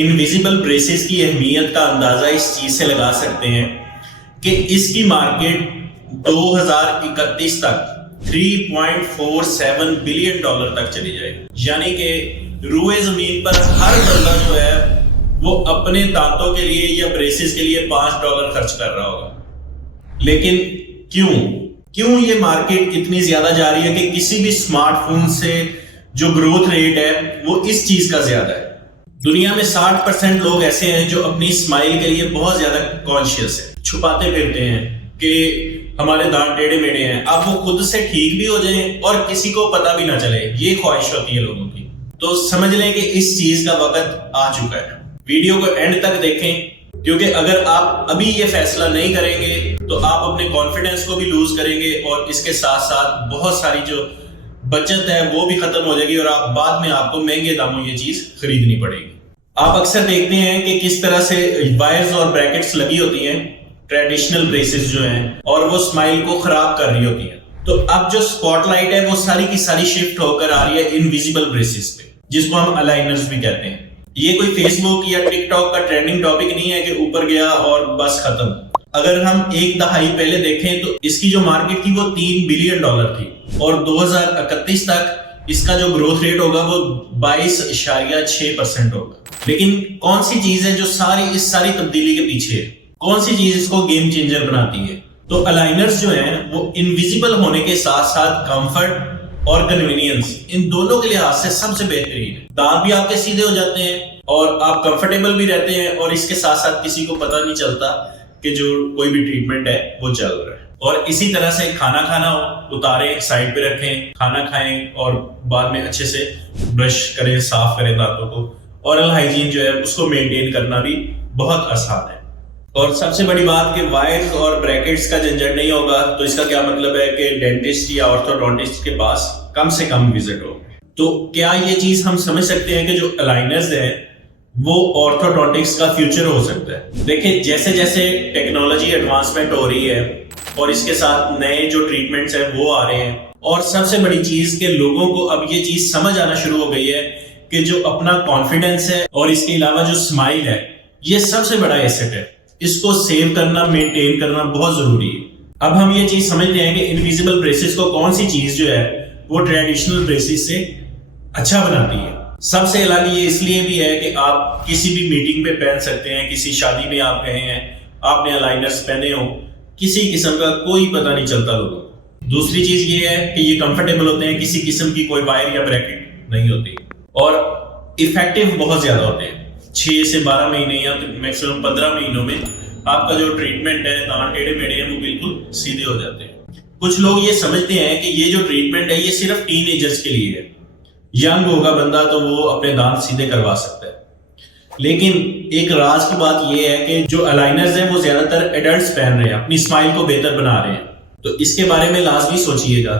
Invisible braces کی اہمیت کا اندازہ اس چیز سے لگا سکتے ہیں کہ اس کی مارکیٹ 2031 تک 3.47 بلین ڈالر تک چلی جائے گی. یعنی کہ روئے زمین پر ہر بندہ جو ہے وہ اپنے دانتوں کے لیے یا بریسز کے لیے $5 خرچ کر رہا ہوگا. لیکن کیوں یہ مارکیٹ اتنی زیادہ جا رہی ہے کہ کسی بھی اسمارٹ فون سے جو گروتھ ریٹ ہے وہ اس چیز کا زیادہ ہے. دنیا میں 60% لوگ ایسے ہیں جو اپنی اسمائل کے لیے بہت زیادہ کانشیس ہیں, چھپاتے پھرتے ہیں کہ ہمارے دانت ٹیڑھے میڑھے ہیں. اب وہ خود سے ٹھیک بھی ہو جائیں اور کسی کو پتہ بھی نہ چلے, یہ خواہش ہوتی ہے لوگوں کی. تو سمجھ لیں کہ اس چیز کا وقت آ چکا ہے. ویڈیو کو اینڈ تک دیکھیں, کیونکہ اگر آپ ابھی یہ فیصلہ نہیں کریں گے تو آپ اپنے کانفیڈنس کو بھی لوز کریں گے اور اس کے ساتھ ساتھ بہت ساری جو بچت ہے وہ بھی ختم ہو جائے گی اور آپ بعد میں آپ کو مہنگے داموں یہ چیز خریدنی پڑے گی. آپ اکثر دیکھتے ہیں کہ کس طرح سے وائرز اور بریکٹس لگی ہوتی ہیں ٹریڈیشنل بریسز جو ہیں اور وہ اسمائل کو خراب کر رہی ہوتی ہیں. تو اب جو سپاٹ لائٹ ہے وہ ساری کی ساری شفٹ ہو کر آ رہی ہے انویزیبل بریسز پہ, جس کو ہم الائنرز بھی کہتے ہیں. یہ کوئی فیس بک یا ٹک ٹاک کا ٹرینڈنگ ٹاپک نہیں ہے کہ اوپر گیا اور بس ختم. اگر ہم ایک دہائی پہلے دیکھیں تو اس کی جو مارکیٹ تھی وہ $3 بلین تھی اور 2031 تک اس کا جو گروتھ ریٹ ہوگا وہ 22.6% ہوگا. لیکن کون سی چیز ہے جو اس ساری تبدیلی کے پیچھے ہے؟ کون سی چیز اس کو گیم چینجر بناتی ہے؟ تو الائنرز جو ہیں وہ انویزیبل ہونے کے ساتھ ساتھ کمفرٹ اور کنوینئنس, ان دونوں کے لحاظ سے سب سے بہترین ہے. دانت بھی آپ کے سیدھے ہو جاتے ہیں اور آپ کمفرٹیبل بھی رہتے ہیں اور اس کے ساتھ ساتھ کسی کو پتہ نہیں چلتا کہ جو کوئی بھی ٹریٹمنٹ ہے وہ چل رہا ہے. اور اسی طرح سے کھانا اتاریں, سائڈ پہ رکھیں, کھانا کھائیں اور بعد میں اچھے سے برش کریں, صاف کریں دانتوں کو. اورل ہائیجین جو ہے اس کو مینٹین کرنا بھی بہت آسان ہے. اور سب سے بڑی بات کہ وائرز اور بریکٹس کا جھنجھٹ نہیں ہوگا. تو اس کا کیا مطلب ہے کہ ڈینٹسٹ یا آرتھوڈونٹسٹ کے پاس کم سے کم وزٹ ہو. تو کیا یہ چیز ہم سمجھ سکتے ہیں کہ جو الائنرز ہیں وہ آرتھوڈونٹکس کا فیوچر ہو سکتا ہے؟ دیکھیں جیسے جیسے ٹیکنالوجی ایڈوانسمنٹ ہو رہی ہے اور اس کے ساتھ نئے جو ٹریٹمنٹس ہیں وہ آ رہے ہیں, اور سب سے بڑی چیز کہ لوگوں کو اب یہ چیز سمجھ آنا شروع ہو گئی ہے کہ جو اپنا کانفیڈنس ہے اور اس کے علاوہ جو اسمائل ہے یہ سب سے بڑا ایسٹ ہے. اس کو سیو کرنا, مینٹین کرنا بہت ضروری ہے. اب ہم یہ چیز سمجھتے ہیں کہ انویزیبل بریسز کو کون سی چیز جو ہے وہ ٹریڈیشنل بریسز سے اچھا بناتی ہے. سب سے الگ یہ اس لیے بھی ہے کہ آپ کسی بھی میٹنگ پہ پہن سکتے ہیں, کسی شادی میں آپ گئے ہیں, آپ نے الائنرز پہنے ہوں, کسی قسم کا کوئی پتہ نہیں چلتا لوگوں. دوسری چیز یہ ہے کہ یہ کمفرٹیبل ہوتے ہیں, کسی قسم کی کوئی وائر یا بریکٹ نہیں ہوتی, اور افیکٹو بہت زیادہ ہوتے ہیں. 6 سے 12 مہینے یا میکسیمم 15 مہینوں میں آپ کا جو ٹریٹمنٹ ہے, دانت ٹیڑھے میڑھے ہیں وہ بالکل سیدھے ہو جاتے ہیں. کچھ لوگ یہ سمجھتے ہیں کہ یہ جو ٹریٹمنٹ ہے یہ صرف ٹین ایجرز کے لیے ہے. ینگ ہوگا بندہ تو وہ اپنے دانت سیدھے کروا سکتا ہے. لیکن ایک راز کی بات یہ ہے کہ جو الائنرز ہیں وہ زیادہ تر ایڈلٹس پہن رہے ہیں, اپنی اسمائل کو بہتر بنا رہے ہیں. تو اس کے بارے میں لازمی سوچئے گا.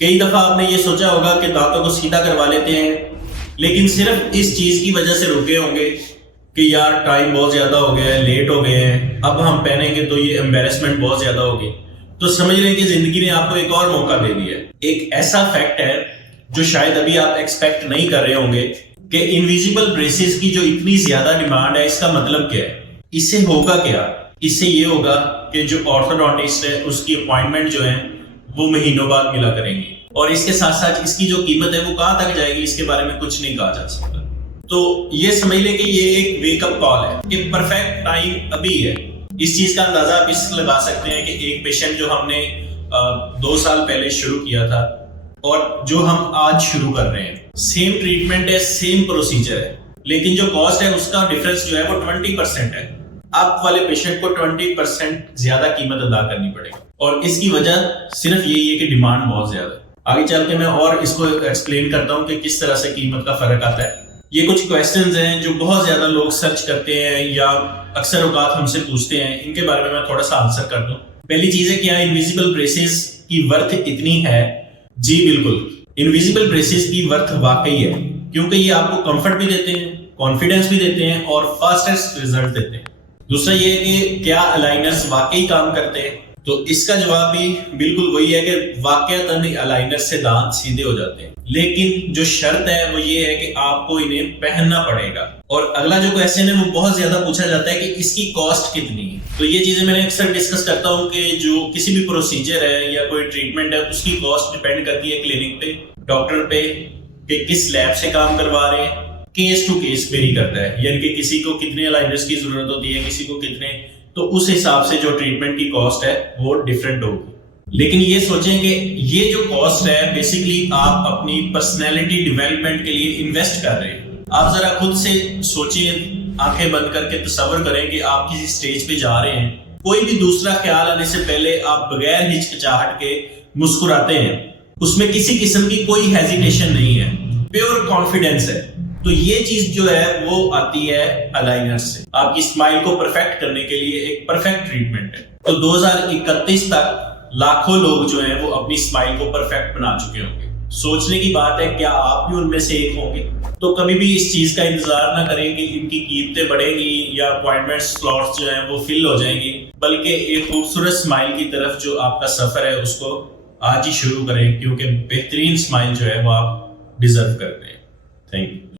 کئی دفعہ آپ نے یہ سوچا ہوگا کہ دانتوں کو سیدھا کروا لیتے ہیں, لیکن صرف اس چیز کی وجہ سے رکے ہوں گے کہ یار ٹائم بہت زیادہ ہو گیا ہے, لیٹ ہو گئے ہیں, اب ہم پہنیں گے تو یہ امبیرسمنٹ بہت زیادہ ہوگی. تو سمجھ لیں کہ زندگی نے آپ کو ایک اور موقع دے دیا ہے. ایک ایسا فیکٹ ہے جو شاید ابھی آپ ایکسپیکٹ نہیں کر رہے ہوں گے کہ انویزیبل بریسز کی جو اتنی زیادہ ڈیمانڈ ہے اس کا مطلب کیا ہے. اس سے ہوگا کیا؟ اس سے یہ ہوگا کہ جو آرتھوڈونٹسٹ ہے اس کی اپوائنٹمنٹ جو ہے وہ مہینوں بعد ملا کریں گے, اور اس کے ساتھ ساتھ اس کی جو قیمت ہے وہ کہاں تک جائے گی اس کے بارے میں کچھ نہیں کہا جا سکتا. تو یہ سمجھ لیں کہ یہ ایک ویک اپ کال ہے کہ پرفیکٹ ٹائم ابھی ہے. اس چیز کا اندازہ آپ اس لگا سکتے ہیں کہ ایک پیشنٹ جو ہم نے 2 سال پہلے شروع کیا تھا اور جو ہم آج شروع کر رہے ہیں, سیم ٹریٹمنٹ ہے, سیم پروسیجر ہے, لیکن جو کاسٹ ہے اس کا ڈفرنس جو ہے وہ 20% ہے. آپ والے پیشنٹ کو 20% زیادہ قیمت ادا کرنی پڑے گی, اور اس کی وجہ صرف یہی ہے کہ ڈیمانڈ بہت زیادہ ہے. آگے چل کے میں اور اس کو ایکسپلین کرتا ہوں کہ کس طرح سے قیمت کا فرق آتا ہے. یہ کچھ کویسچنز ہیں جو بہت زیادہ لوگ سرچ کرتے ہیں یا اکثر اوقات ہم سے پوچھتے ہیں, ان کے بارے میں تھوڑا سا آنسر کر دوں. پہلی چیز ہے, کیا انویزیبل بریسز کی ورتھ اتنی ہے؟ جی بالکل, انویزیبل بریسز کی ورتھ واقعی ہے, کیونکہ یہ آپ کو کمفرٹ بھی دیتے ہیں, کانفیڈنس بھی دیتے ہیں اور فاسٹسٹ ریزلٹ دیتے ہیں. دوسرا یہ ہے کہ کیا الائنرز واقعی کام کرتے ہیں؟ تو اس کا جواب بھی بالکل وہی ہے کہ واقعتاً الائنر سے دانت سیدھے ہو جاتے ہیں، لیکن جو شرط ہے وہ یہ ہے کہ آپ کو انہیں پہننا پڑے گا۔ اور اگلا جو کویسچن ہے وہ بہت زیادہ پوچھا جاتا ہے کہ اس کی کاسٹ کتنی ہے۔ تو یہ چیزیں میں نے اکثر ڈسکس کرتا ہوں کہ جو کسی بھی پروسیجر ہے یا کوئی ٹریٹمنٹ ہے اس کی کاسٹ ڈیپینڈ کرتی ہے کلینک پہ، ڈاکٹر پہ، کہ کس لیب سے کام کروا رہے ہیں، کیس ٹو کیس ویری کرتا ہے، یعنی کہ کسی کو کتنے الائنرز کی ضرورت ہوتی ہے، کسی کو کتنے، تو اس حساب سے جو ٹریٹمنٹ کی کاسٹ ہے وہ ڈیفرنٹ ہوگی۔ لیکن یہ سوچیں کہ یہ جو کاسٹ ہے بیسیکلی آپ اپنی پرسنالٹی ڈیولپمنٹ کے لیے انویسٹ کر رہے ہیں۔ آپ ذرا خود سے سوچیں، آنکھیں بند کر کے تصور کریں کہ آپ کسی سٹیج پہ جا رہے ہیں، کوئی بھی دوسرا خیال آنے سے پہلے آپ بغیر ہچکچاہٹ کے مسکراتے ہیں، اس میں کسی قسم کی کوئی ہیزیٹیشن نہیں ہے، پیور کانفیڈنس ہے۔ تو یہ چیز جو ہے وہ آتی ہے الائنر سے، آپ کی اسمائل کو پرفیکٹ کرنے کے لیے ایک پرفیکٹ ٹریٹمنٹ ہے۔ تو 2031 تک لاکھوں لوگ جو ہیں وہ اپنی اسمائل کو پرفیکٹ بنا چکے ہوں گے۔ سوچنے کی بات ہے کیا آپ بھی ان میں سے ایک ہوں گے؟ تو کبھی بھی اس چیز کا انتظار نہ کریں کہ ان کی قیمتیں بڑھیں گی یا اپوائنٹمنٹ سلاٹس جو ہیں وہ فل ہو جائیں گی، بلکہ ایک خوبصورت اسمائل کی طرف جو آپ کا سفر ہے اس کو آج ہی شروع کریں، کیونکہ بہترین اسمائل جو ہے وہ آپ ڈیزرو کرتے ہیں۔ Thank you.